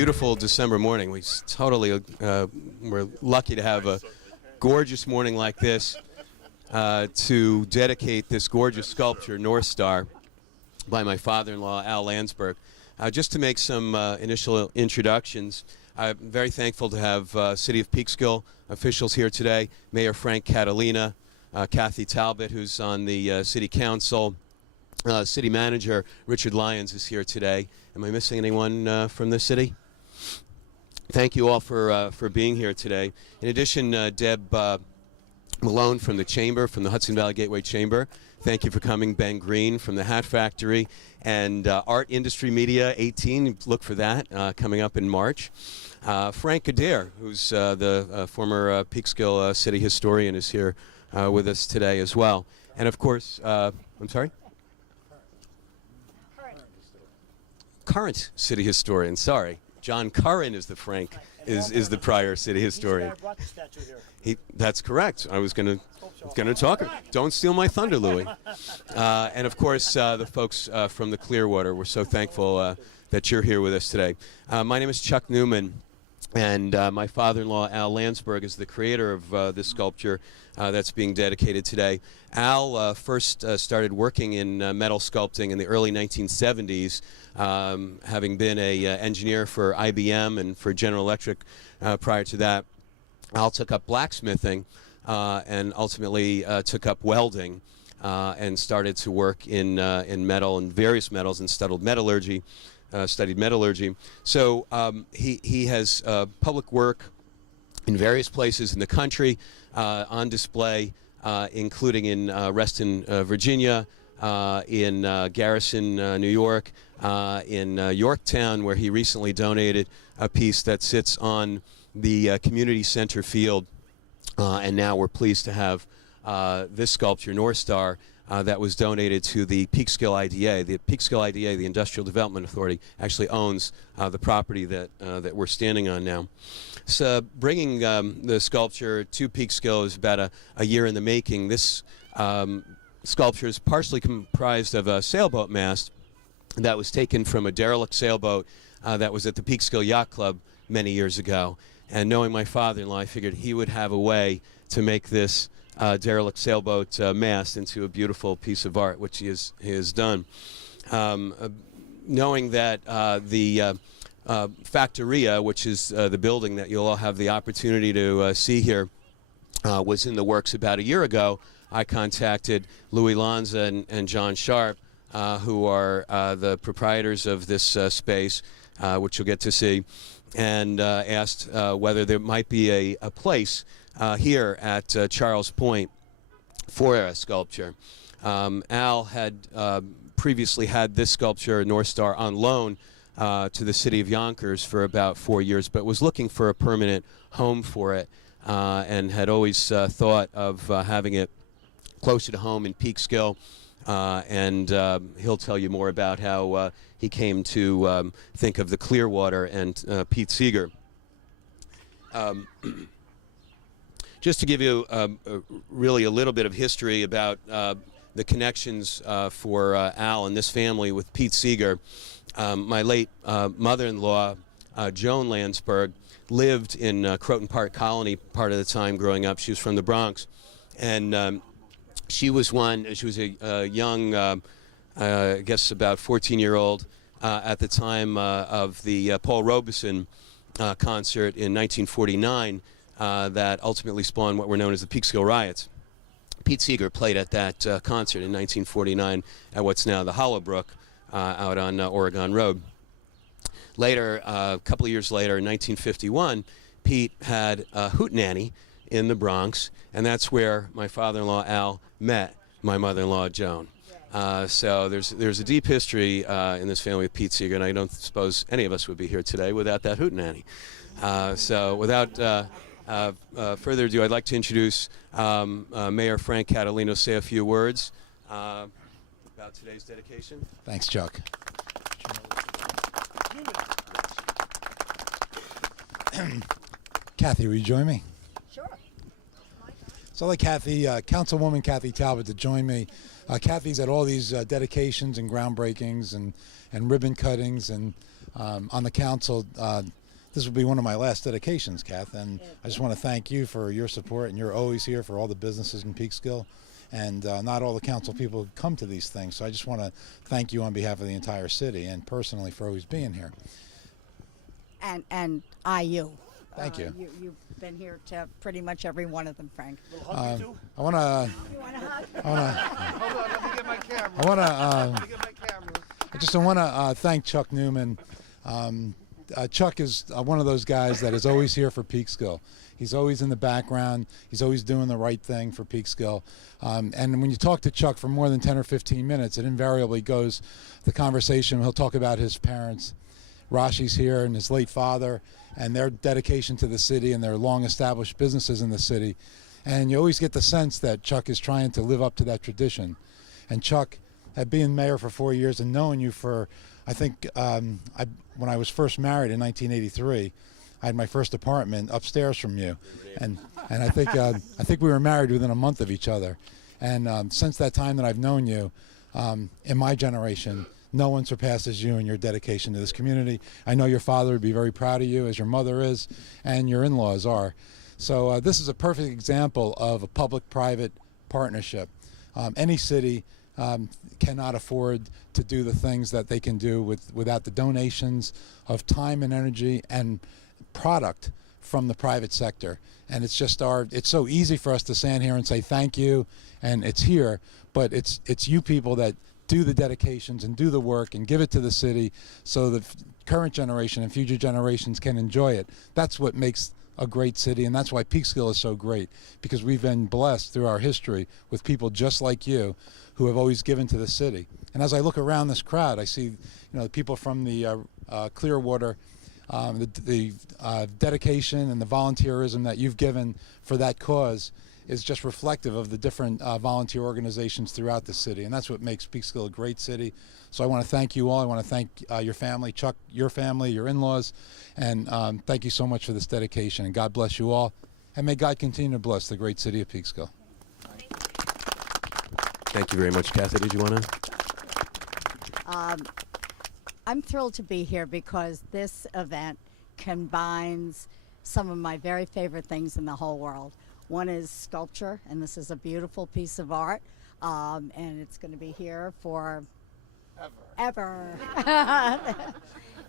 beautiful December morning. We're lucky to have a gorgeous morning like this to dedicate this gorgeous sculpture, North Star, by my father-in-law, Al Landsberg. Just to make some initial introductions, I'm very thankful to have City of Peekskill officials here today, Mayor Frank Catalina, Kathy Talbot, who's on the City Council, City Manager Richard Lyons is here today. Am I missing anyone from the city? Thank you all for being here today. In addition, Deb Malone from the Chamber, from the Hudson Valley Gateway Chamber. Thank you for coming. Ben Green from the Hat Factory and Art Industry Media 18. Look for that coming up in March. Frank Adair, who's the former Peekskill city historian, is here with us today as well. And of course, I'm sorry? Current city historian, sorry. John Curran is the Frank, is the prior city historian. That's correct. I was going to talk. Don't steal my thunder, Louis. And of course, the folks from the Clearwater. We're so thankful that you're here with us today. My name is Chuck Newman, and my father-in-law, Al Landsberg, is the creator of this sculpture that's being dedicated today. Al first started working in metal sculpting in the early 1970s, having been an engineer for IBM and for General Electric prior to that. Al took up blacksmithing and ultimately took up welding and started to work in metal and various metals and studied metallurgy. So he has public work in various places in the country on display, including in Reston, Virginia, in Garrison, New York, in Yorktown, where he recently donated a piece that sits on the community center field, and now we're pleased to have this sculpture, North Star, that was donated to the Peekskill IDA. The Peekskill IDA, the Industrial Development Authority, actually owns the property that we're standing on now. So bringing the sculpture to Peekskill is about a year in the making. This sculpture is partially comprised of a sailboat mast that was taken from a derelict sailboat that was at the Peekskill Yacht Club many years ago. And knowing my father-in-law, I figured he would have a way to make this derelict sailboat mast into a beautiful piece of art, which he has done. Knowing that the Factoria, which is the building that you'll all have the opportunity to see here, was in the works about a year ago, I contacted Louis Lanza and John Sharp, who are the proprietors of this space, which you'll get to see, and asked whether there might be a place here at Charles Point for a sculpture. Al had previously had this sculpture, North Star, on loan to the city of Yonkers for about 4 years, but was looking for a permanent home for it and had always thought of having it closer to home in Peekskill. And he'll tell you more about how he came to think of the Clearwater and Pete Seeger. Just to give you really a little bit of history about the connections for Al and this family with Pete Seeger. My late mother-in-law, Joan Landsberg, lived in Croton Park Colony part of the time growing up. She was from the Bronx. And she was a young, I guess about 14-year-old at the time of the Paul Robeson concert in 1949 that ultimately spawned what were known as the Peekskill Riots. Pete Seeger played at that concert in 1949 at what's now the Hollowbrook out on Oregon Road. Later, a couple of years later, in 1951, Pete had a hootenanny in the Bronx, and that's where my father-in-law Al met my mother-in-law Joan. So there's a deep history in this family with Pete Seeger, and I don't suppose any of us would be here today without that hootenanny. So without further ado, I'd like to introduce Mayor Frank Catalina, say a few words about today's dedication. Thanks, Chuck. Kathy, will you join me? Sure. So I'd like Kathy, Councilwoman Kathy Talbot, to join me. Kathy's at all these dedications and groundbreakings and ribbon cuttings, and on the council. This will be one of my last dedications, Kath, and I just want to thank you for your support, and you're always here for all the businesses in Peekskill, and not all the council people come to these things, so I just want to thank you on behalf of the entire city and personally for always being here. And you. Thank you. You've been here to pretty much every one of them, Frank. I want to. You want a hug? Hold on, let me get my camera. I want to. Let me get my camera. I just want to thank Chuck Newman. Chuck is one of those guys that is always here for Peekskill. He's always in the background. He's always doing the right thing for Peekskill. And when you talk to Chuck for more than 10 or 15 minutes, it invariably goes the conversation. He'll talk about his parents. Rashi's here and his late father and their dedication to the city and their long-established businesses in the city. And you always get the sense that Chuck is trying to live up to that tradition. And Chuck, being mayor for 4 years and knowing you for, I think, when I was first married in 1983, I had my first apartment upstairs from you, and I think we were married within a month of each other. And since that time that I've known you, in my generation, no one surpasses you and your dedication to this community. I know your father would be very proud of you, as your mother is, and your in-laws are. So this is a perfect example of a public-private partnership. Any city cannot afford to do the things that they can do without the donations of time and energy and product from the private sector. And it's just it's so easy for us to stand here and say thank you, and it's here, but it's you people that do the dedications and do the work and give it to the city so the current generation and future generations can enjoy it. That's what makes a great city, and that's why Peekskill is so great, because we've been blessed through our history with people just like you who have always given to the city. And as I look around this crowd, I see, the people from the Clearwater, the dedication and the volunteerism that you've given for that cause is just reflective of the different volunteer organizations throughout the city, and that's what makes Peekskill a great city. So I want to thank you all. I want to thank your family, Chuck, your family, your in-laws, and thank you so much for this dedication, and God bless you all, and may God continue to bless the great city of Peekskill. Thank you very much, Kathy. Did you want to? I'm thrilled to be here because this event combines some of my very favorite things in the whole world. One is sculpture, and this is a beautiful piece of art, and it's going to be here for ever.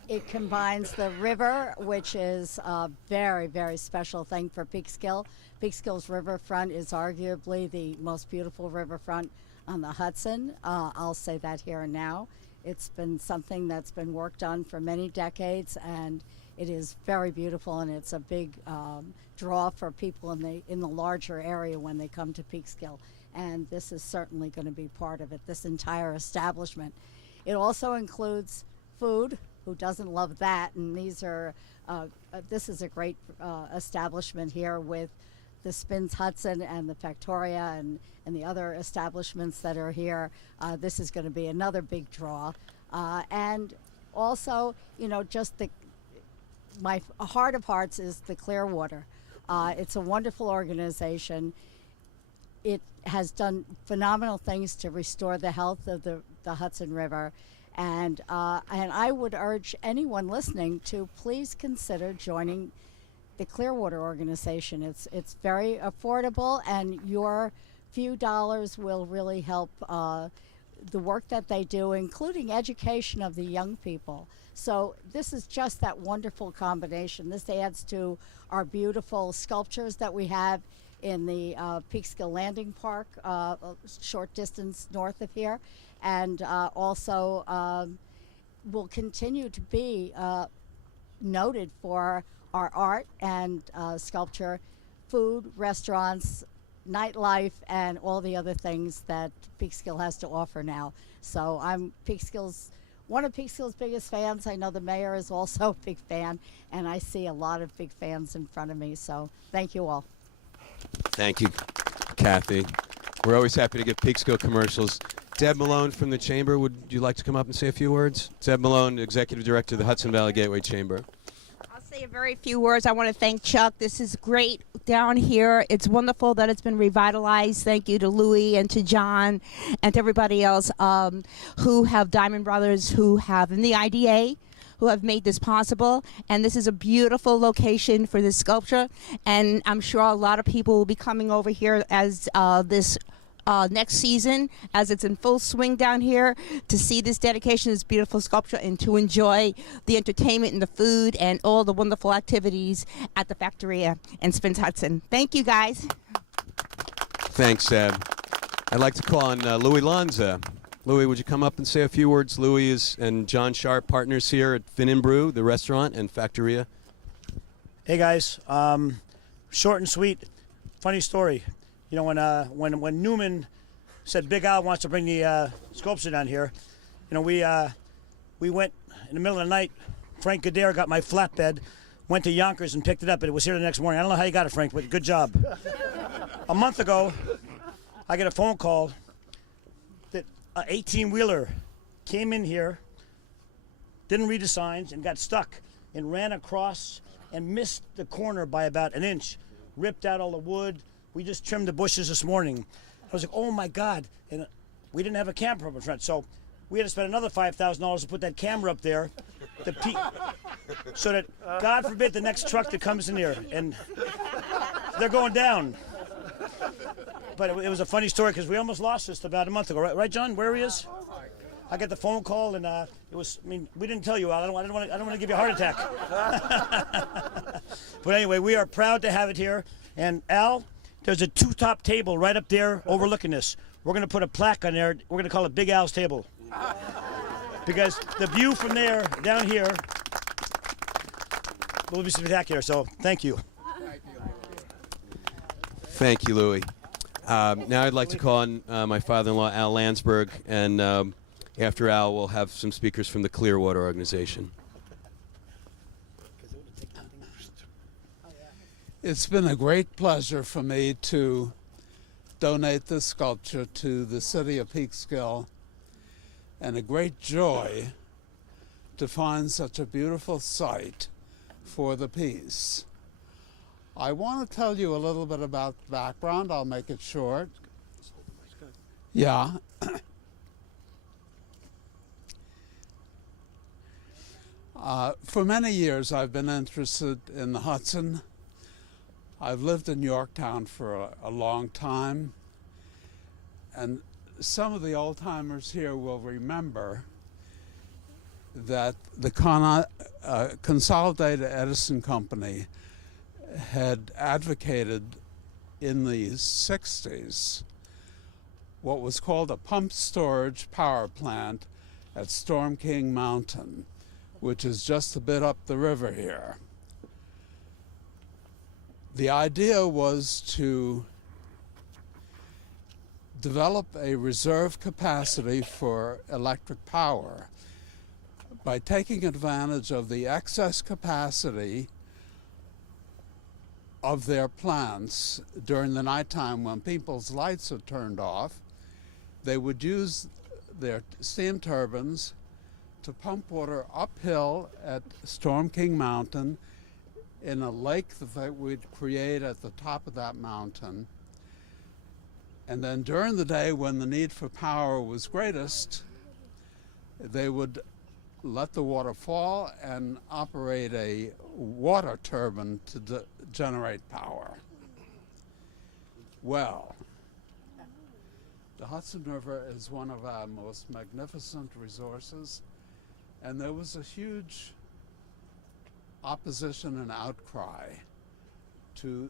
It combines the river, which is a very, very special thing for Peekskill. Peekskill's riverfront is arguably the most beautiful riverfront on the Hudson. I'll say that here and now. It's been something that's been worked on for many decades, and it is very beautiful, and it's a big draw for people in the larger area when they come to Peekskill. And this is certainly going to be part of it, this entire establishment. It also includes food. Who doesn't love that? And these are this is a great establishment here with the Spins Hudson and the Factoria and the other establishments that are here. This is going to be another big draw. And also, just my heart of hearts is the Clearwater. It's a wonderful organization. It has done phenomenal things to restore the health of the Hudson River. And I would urge anyone listening to please consider joining the Clearwater organization. It's very affordable, and your few dollars will really help the work that they do, including education of the young people. So this is just that wonderful combination. This adds to our beautiful sculptures that we have in the Peekskill Landing Park, a short distance north of here, and also will continue to be noted for our art and sculpture, food, restaurants, nightlife, and all the other things that Peekskill has to offer now. So I'm one of Peekskill's biggest fans. I know the mayor is also a big fan, and I see a lot of big fans in front of me. So thank you all. Thank you, Kathy. We're always happy to get Peekskill commercials. Deb Malone from the Chamber, would you like to come up and say a few words? Deb Malone, Executive Director of the Hudson Valley Gateway Chamber. I'll say a very few words. I want to thank Chuck. This is great down here. It's wonderful that it's been revitalized. Thank you to Louie and to John and to everybody else who have Diamond Brothers, who have in the IDA, who have made this possible. And this is a beautiful location for this sculpture. And I'm sure a lot of people will be coming over here as this next season, as it's in full swing down here, to see this dedication of this beautiful sculpture and to enjoy the entertainment and the food and all the wonderful activities at the Factoria in Spence Hudson. Thank you, guys. Thanks, Deb. I'd like to call on Louis Lanza. Louis, would you come up and say a few words? Louis and John Sharp, partners here at Fin and Brew, the restaurant, and Factoria. Hey guys, short and sweet. Funny story. You know, when Newman said Big Al wants to bring the sculpture down here, you know, we went in the middle of the night. Frank Gadare got my flatbed, went to Yonkers and picked it up, and it was here the next morning. I don't know how you got it, Frank, but good job. A month ago, I get a phone call that an 18-wheeler came in here, didn't read the signs, and got stuck and ran across and missed the corner by about an inch, ripped out all the wood. We just trimmed the bushes this morning. I was like, oh my God. And we didn't have a camera up in front. So we had to spend another $5,000 to put that camera up there so that, God forbid, the next truck that comes in here, and they're going down. But it was a funny story because we almost lost this about a month ago. Right, John? Where he is? I got the phone call, and it was, I mean, we didn't tell you, Al. I don't want to give you a heart attack. But anyway, we are proud to have it here. And Al, there's a two-top table right up there overlooking this. We're going to put a plaque on there. We're going to call it Big Al's Table. Because the view from there down here will be spectacular. So thank you. Thank you, Louis. Now I'd like to call on my father-in-law, Al Landsberg, and after Al, we'll have some speakers from the Clearwater Organization. It's been a great pleasure for me to donate this sculpture to the city of Peekskill, and a great joy to find such a beautiful site for the piece. I want to tell you a little bit about the background. I'll make it short. Yeah. For many years, I've been interested in the Hudson. I've lived in Yorktown for a long time, and some of the old-timers here will remember that the Consolidated Edison Company had advocated in the 60s what was called a pump storage power plant at Storm King Mountain, which is just a bit up the river here. The idea was to develop a reserve capacity for electric power by taking advantage of the excess capacity of their plants during the nighttime when people's lights are turned off. They would use their steam turbines to pump water uphill at Storm King Mountain in a lake that they would create at the top of that mountain. And then during the day, when the need for power was greatest, they would let the water fall and operate a water turbine to generate power. Well, the Hudson River is one of our most magnificent resources, and there was a huge opposition and outcry to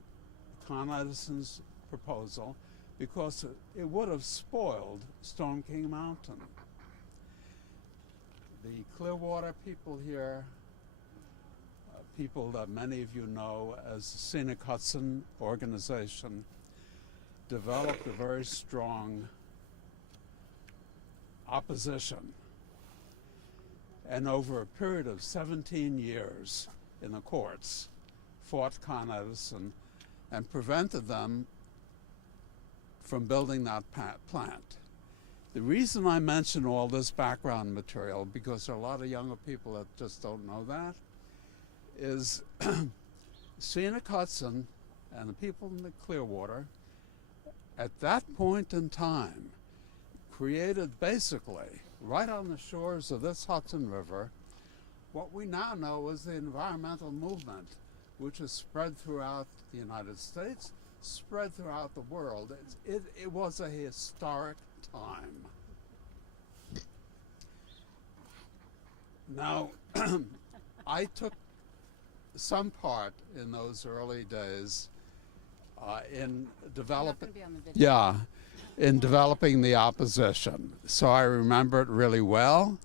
Con Edison's proposal because it would have spoiled Storm King Mountain. The Clearwater people here, people that many of you know as the Scenic Hudson organization, developed a very strong opposition. And over a period of 17 years in the courts, fought Con Edison and prevented them from building that plant. The reason I mention all this background material, because there are a lot of younger people that just don't know that, is Scenic Hudson and the people in the Clearwater at that point in time created basically, right on the shores of this Hudson River, what we now know is the environmental movement, which has spread throughout the United States, spread throughout the world. It was a historic time. Now, I took some part in those early days in developing. Yeah, in developing the opposition. So I remember it really well.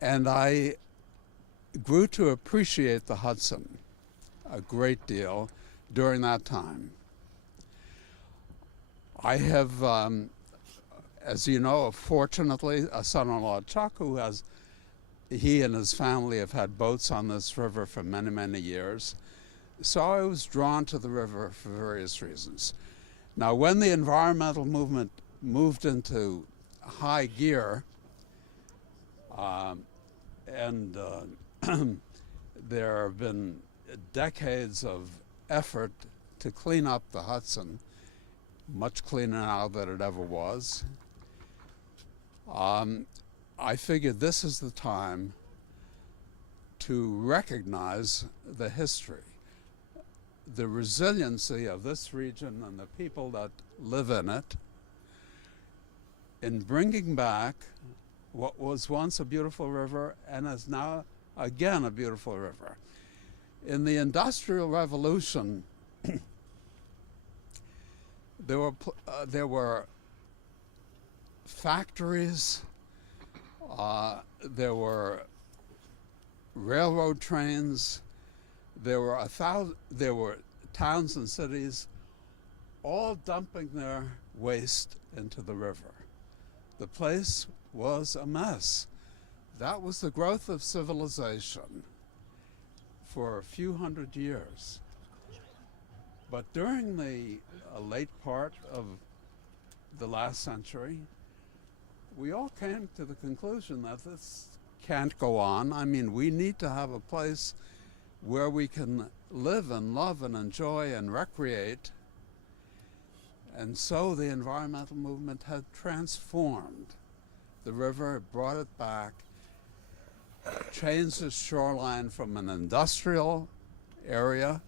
And I grew to appreciate the Hudson a great deal during that time. I have, as you know, fortunately, a son-in-law, Chuck, he and his family have had boats on this river for many, many years. So I was drawn to the river for various reasons. Now, when the environmental movement moved into high gear, and there have been decades of effort to clean up the Hudson, much cleaner now than it ever was. I figured this is the time to recognize the history, the resiliency of this region and the people that live in it, in bringing back what was once a beautiful river and is now again a beautiful river. In the Industrial Revolution, there were factories, there were railroad trains, there were towns and cities all dumping their waste into the river. The place was a mess. That was the growth of civilization for a few hundred years. But during the late part of the last century, we all came to the conclusion that this can't go on. I mean, we need to have a place where we can live and love and enjoy and recreate. And so the environmental movement had transformed the river, brought it back, changed the shoreline from an industrial area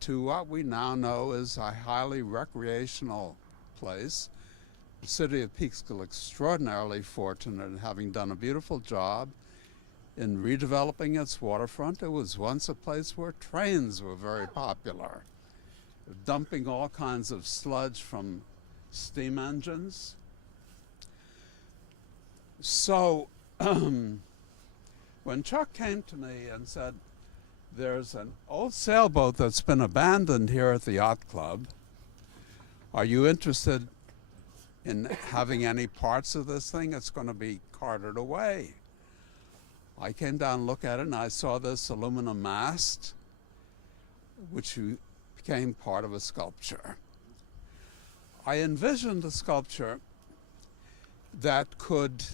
to what we now know is a highly recreational place. The city of Peekskill extraordinarily fortunate in having done a beautiful job in redeveloping its waterfront. It was once a place where trains were very popular, dumping all kinds of sludge from steam engines. So when Chuck came to me and said, there's an old sailboat that's been abandoned here at the yacht club, are you interested in having any parts of this thing? It's going to be carted away. I came down and looked at it, and I saw this aluminum mast, which became part of a sculpture. I envisioned a sculpture that could,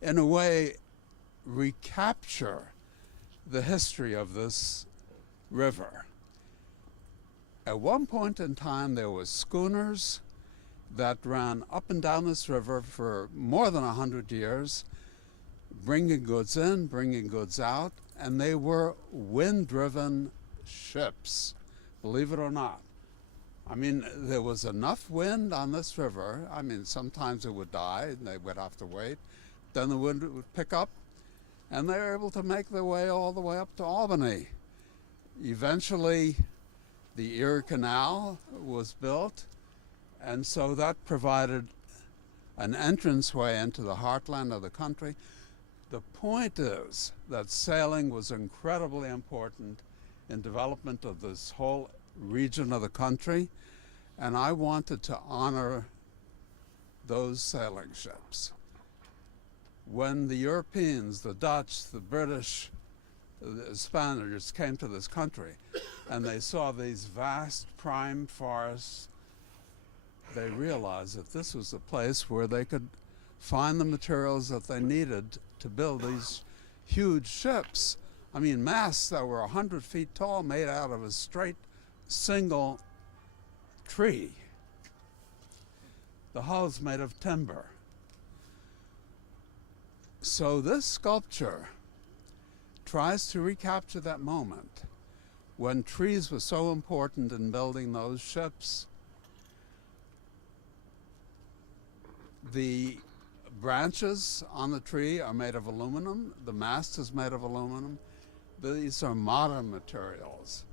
in a way, recapture the history of this river. At one point in time, there were schooners that ran up and down this river for more than 100 years, bringing goods in, bringing goods out, and they were wind-driven ships, believe it or not. I mean, there was enough wind on this river. I mean, sometimes it would die and they would have to wait. Then the wind would pick up, and they were able to make their way all the way up to Albany. Eventually, the Erie Canal was built, and so that provided an entranceway into the heartland of the country. The point is that sailing was incredibly important in development of this whole region of the country, and I wanted to honor those sailing ships. When the Europeans, the Dutch, the British, the Spaniards came to this country and they saw these vast prime forests, they realized that this was a place where they could find the materials that they needed to build these huge ships. I mean, masts that were 100 feet tall, made out of a straight single tree. The hull's made of timber. So this sculpture tries to recapture that moment when trees were so important in building those ships. The branches on the tree are made of aluminum. The mast is made of aluminum. These are modern materials,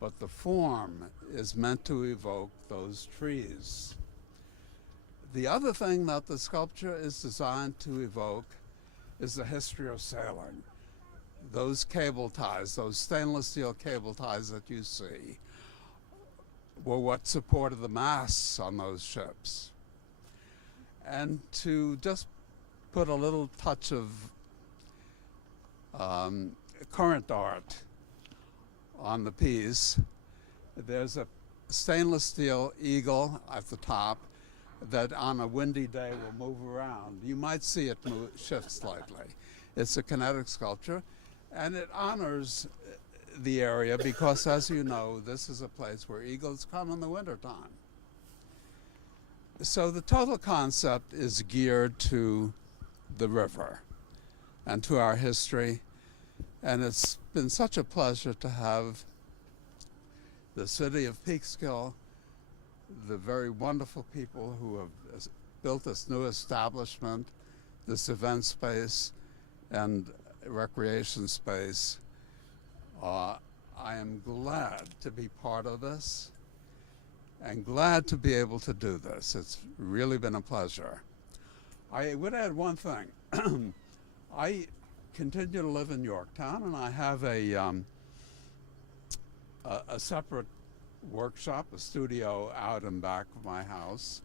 but the form is meant to evoke those trees. The other thing that the sculpture is designed to evoke is the history of sailing. Those cable ties, those stainless steel cable ties that you see, were what supported the masts on those ships. And to just put a little touch of current art on the piece, there's a stainless steel eagle at the top that on a windy day will move around. You might see it shift slightly. It's a kinetic sculpture, and it honors the area because, as you know, this is a place where eagles come in the wintertime. So the total concept is geared to the river and to our history, and it's been such a pleasure to have the city of Peekskill, the very wonderful people who have built this new establishment, this event space and recreation space. I am glad to be part of this and glad to be able to do this. It's really been a pleasure. I would add one thing. I continue to live in Yorktown, and I have a separate workshop, a studio out and back of my house.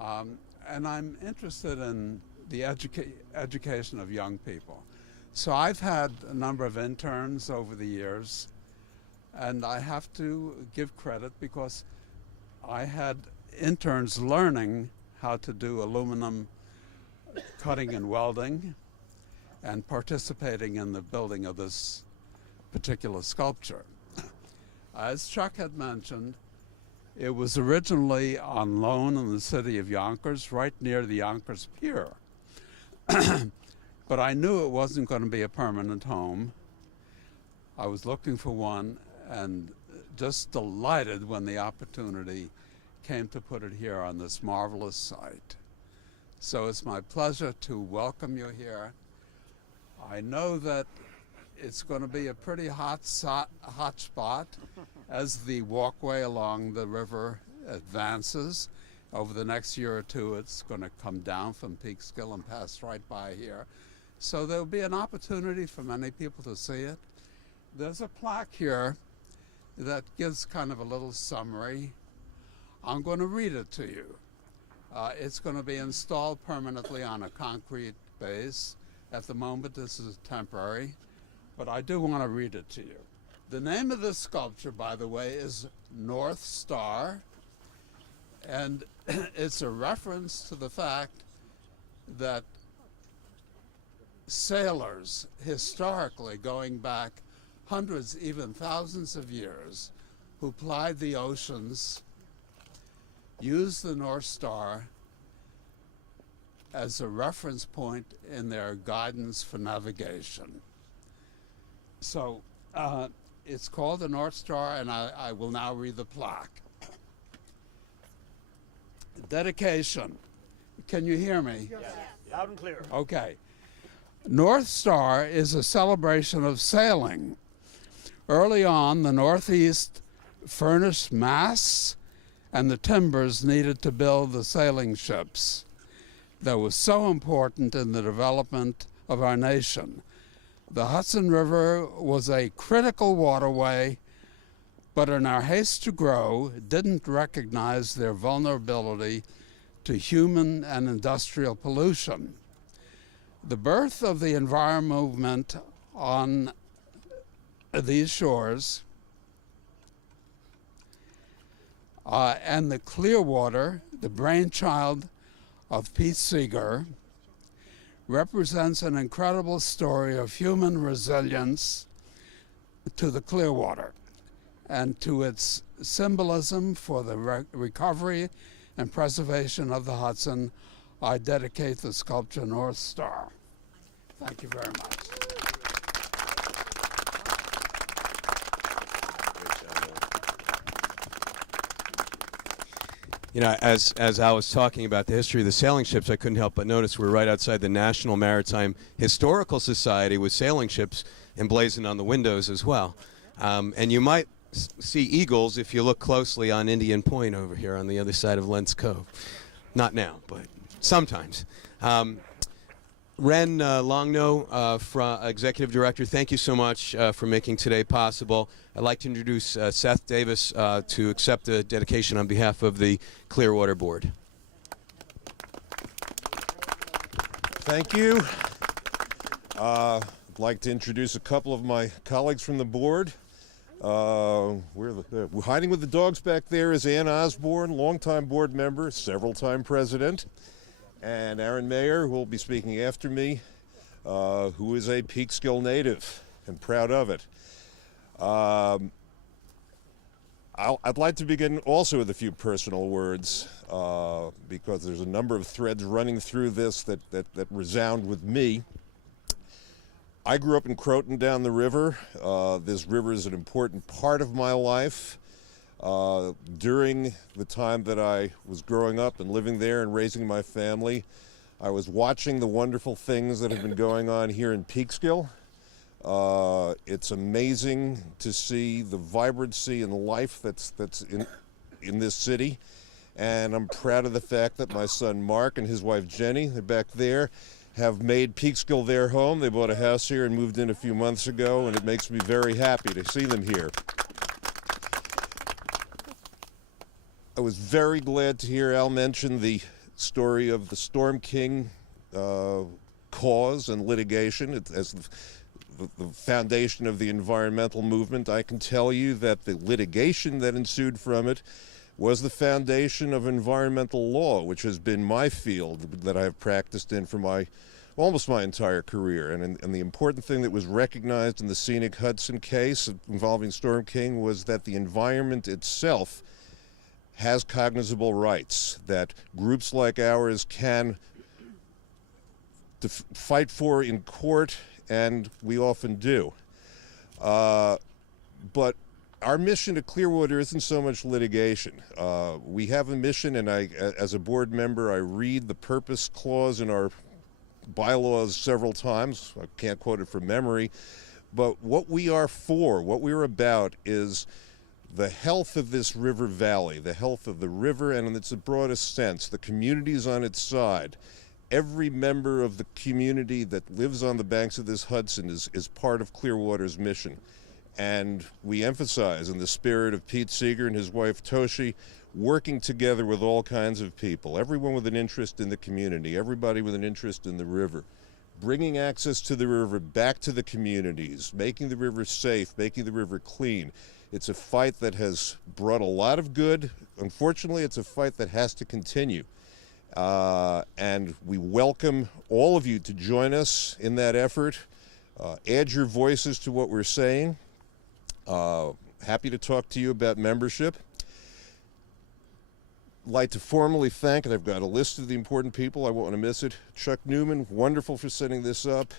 And I'm interested in the education of young people. So I've had a number of interns over the years, and I have to give credit because I had interns learning how to do aluminum cutting and welding and participating in the building of this particular sculpture. As Chuck had mentioned, it was originally on loan in the city of Yonkers, right near the Yonkers Pier. But I knew it wasn't going to be a permanent home. I was looking for one and just delighted when the opportunity came to put it here on this marvelous site. So it's my pleasure to welcome you here. I know that it's going to be a pretty hot spot as the walkway along the river advances. Over the next year or two, it's going to come down from Peekskill and pass right by here. So there'll be an opportunity for many people to see it. There's a plaque here that gives kind of a little summary. I'm going to read it to you. It's going to be installed permanently on a concrete base. At the moment, this is temporary, but I do want to read it to you. The name of this sculpture, by the way, is North Star, and it's a reference to the fact that sailors, historically going back hundreds, even thousands of years, who plied the oceans, used the North Star as a reference point in their guidance for navigation. So it's called the North Star, and I will now read the plaque. Dedication. Can you hear me? Yes. Loud and clear. Okay. North Star is a celebration of sailing. Early on, the Northeast furnished masts and the timbers needed to build the sailing ships that was so important in the development of our nation. The Hudson River was a critical waterway, but in our haste to grow, didn't recognize their vulnerability to human and industrial pollution. The birth of the environment movement on these shores and the Clearwater, the brainchild of Pete Seeger, represents an incredible story of human resilience to the Clearwater and to its symbolism for the recovery and preservation of the Hudson I dedicate the sculpture North Star. Thank you very much. You know, as I was talking about the history of the sailing ships, I couldn't help but notice we're right outside the National Maritime Historical Society with sailing ships emblazoned on the windows as well. And you might see eagles if you look closely on Indian Point over here on the other side of Lentz Cove. Not now, but sometimes. Ren Longno, Executive Director, thank you so much for making today possible. I'd like to introduce Seth Davis to accept the dedication on behalf of the Clearwater Board. Thank you. I'd like to introduce a couple of my colleagues from the board. We're hiding with the dogs back there is Ann Osborne, longtime board member, several-time president, and Aaron Mayer, who will be speaking after me, who is a Peekskill native and proud of it. I'd like to begin also with a few personal words because there's a number of threads running through this that resound with me. I grew up in Croton down the river. This river is an important part of my life. During the time that I was growing up and living there and raising my family, I was watching the wonderful things that have been going on here in Peekskill. It's amazing to see the vibrancy and life that's in this city. And I'm proud of the fact that my son Mark and his wife Jenny, they're back there, have made Peekskill their home. They bought a house here and moved in a few months ago, and it makes me very happy to see them here. I was very glad to hear Al mention the story of the Storm King cause and litigation as the foundation of the environmental movement. I can tell you that the litigation that ensued from it was the foundation of environmental law, which has been my field that I have practiced in for almost my entire career. And the important thing that was recognized in the Scenic Hudson case involving Storm King was that the environment itself has cognizable rights that groups like ours can fight for in court, and we often do. But our mission at Clearwater isn't so much litigation. We have a mission, and as a board member, I read the purpose clause in our bylaws several times. I can't quote it from memory. But what we are for, what we're about, is the health of this river valley, the health of the river, and in its broadest sense, the communities on its side. Every member of the community that lives on the banks of this Hudson is part of Clearwater's mission. And we emphasize, in the spirit of Pete Seeger and his wife Toshi, working together with all kinds of people, everyone with an interest in the community, everybody with an interest in the river, bringing access to the river back to the communities, making the river safe, making the river clean. It's a fight that has brought a lot of good. Unfortunately, it's a fight that has to continue. And we welcome all of you to join us in that effort. Add your voices to what we're saying. Happy to talk to you about membership. Like to formally thank, and I've got a list of the important people, I won't want to miss it. Chuck Newman, wonderful for setting this up.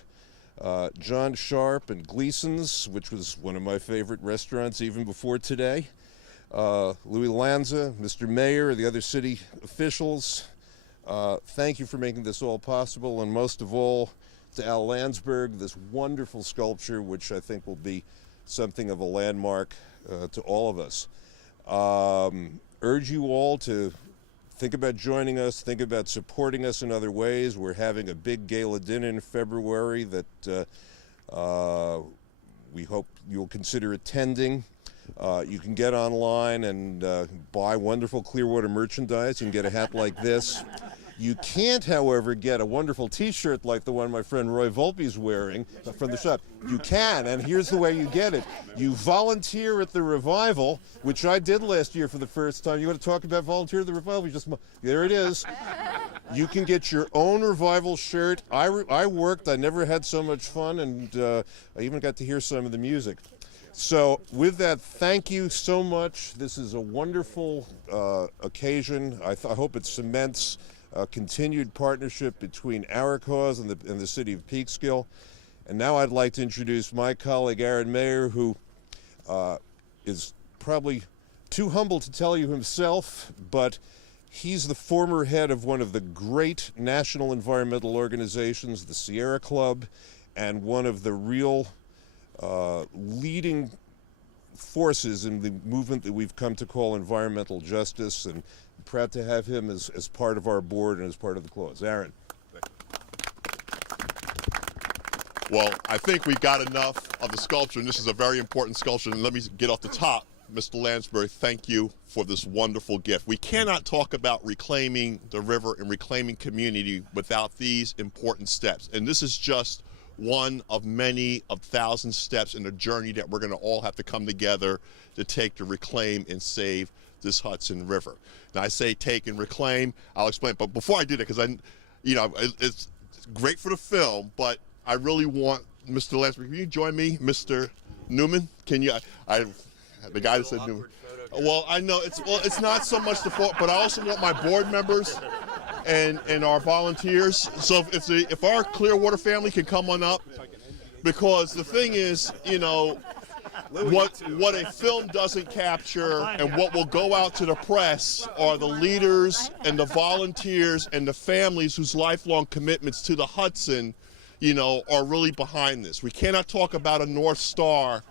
John Sharp and Gleason's, which was one of my favorite restaurants even before today. Louis Lanza, Mr. Mayor, the other city officials. Thank you for making this all possible, and most of all, to Al Landsberg, this wonderful sculpture, which I think will be something of a landmark to all of us. Urge you all to think about joining us, think about supporting us in other ways. We're having a big gala dinner in February that we hope you'll consider attending. You can get online and buy wonderful Clearwater merchandise. You can get a hat like this. You can't, however, get a wonderful T-shirt like the one my friend Roy Volpe's wearing from the shop. You can, and here's the way you get it. You volunteer at the Revival, which I did last year for the first time. You want to talk about volunteer at the Revival? There it is. You can get your own Revival shirt. I worked. I never had so much fun, and I even got to hear some of the music. So with that, thank you so much. This is a wonderful occasion. I hope it cements continued partnership between our cause and the city of Peekskill. And now I'd like to introduce my colleague Aaron Mayer, who is probably too humble to tell you himself, but he's the former head of one of the great national environmental organizations, the Sierra Club, and one of the real leading forces in the movement that we've come to call environmental justice, and I'm proud to have him as part of our board and as part of the cause. Aaron. Well, I think we've got enough of the sculpture, and this is a very important sculpture. And let me get off the top. Mr. Landsberg, thank you for this wonderful gift. We cannot talk about reclaiming the river and reclaiming community without these important steps. And this is just one of many of thousand steps in a journey that we're going to all have to come together to take to reclaim and save this Hudson River. Now, I say take and reclaim. I'll explain. But before I do that, because it's great for the film, but I really want Mr. Landsberg. Can you join me, Mr. Newman? Can you? The guy that said Newman. Well, I know it's not so much the fault, but I also want my board members and our volunteers. So if our Clearwater family can come on up, because the thing is, what a film doesn't capture and what will go out to the press are the leaders and the volunteers and the families whose lifelong commitments to the Hudson, are really behind this. We cannot talk about a North Star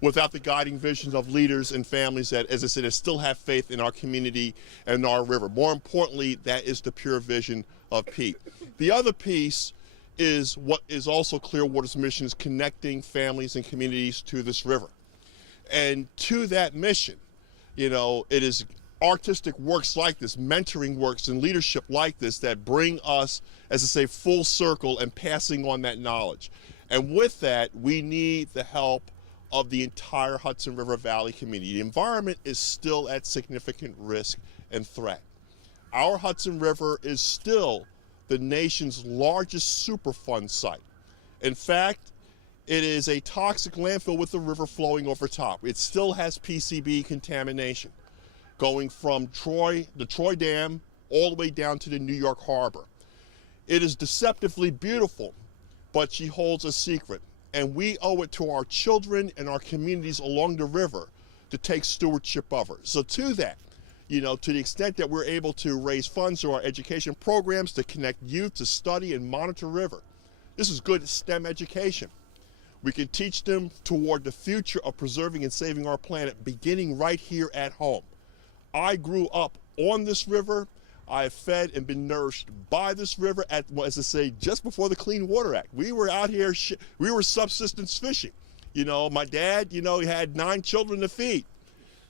without the guiding visions of leaders and families that, as I said, still have faith in our community and our river. More importantly, that is the pure vision of Pete. The other piece is what is also Clearwater's mission, is connecting families and communities to this river. And to that mission, it is artistic works like this, mentoring works and leadership like this that bring us, as I say, full circle and passing on that knowledge. And with that, we need the help of the entire Hudson River Valley community. The environment is still at significant risk and threat. Our Hudson River is still the nation's largest Superfund site. In fact, it is a toxic landfill with the river flowing over top. It still has PCB contamination going from the Troy Dam all the way down to the New York Harbor. It is deceptively beautiful, but she holds a secret. And we owe it to our children and our communities along the river to take stewardship of her. So to that, to the extent that we're able to raise funds through our education programs to connect youth to study and monitor river, this is good STEM education. We can teach them toward the future of preserving and saving our planet, beginning right here at home. I grew up on this river. I have fed and been nourished by this river as I say, just before the Clean Water Act. We were out here, we were subsistence fishing. My dad, he had 9 children to feed.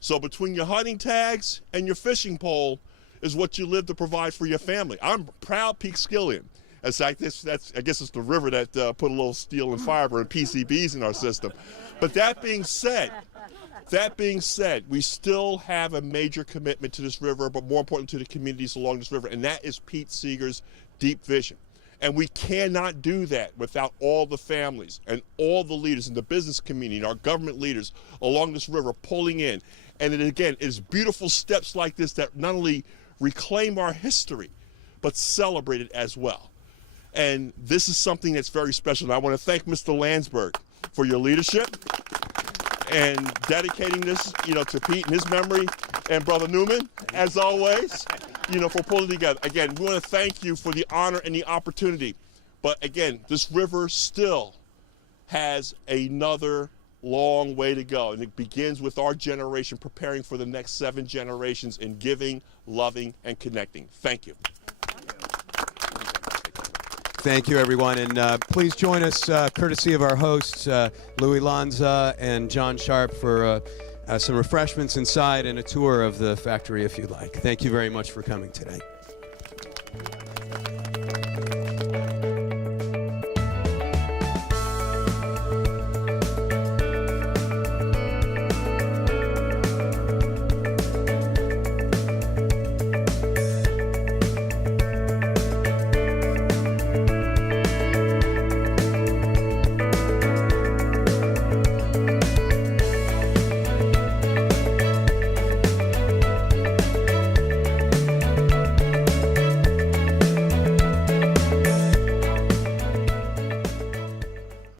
So between your hunting tags and your fishing pole is what you live to provide for your family. I'm a proud Peekskillian. I guess it's the river that put a little steel and fiber and PCBs in our system. But that being said, we still have a major commitment to this river, but more important to the communities along this river, and that is Pete Seeger's deep vision. And we cannot do that without all the families and all the leaders in the business community and our government leaders along this river pulling in. And it is beautiful steps like this that not only reclaim our history, but celebrate it as well. And this is something that's very special. And I want to thank Mr. Landsberg for your leadership and dedicating this, to Pete and his memory, and Brother Newman, as always, for pulling together. Again, we want to thank you for the honor and the opportunity. But again, this river still has another long way to go, and it begins with our generation preparing for the next 7 generations in giving, loving, and connecting. Thank you. Thank you, everyone, and please join us, courtesy of our hosts, Louis Lanza and John Sharp, for some refreshments inside and a tour of the factory, if you'd like. Thank you very much for coming today.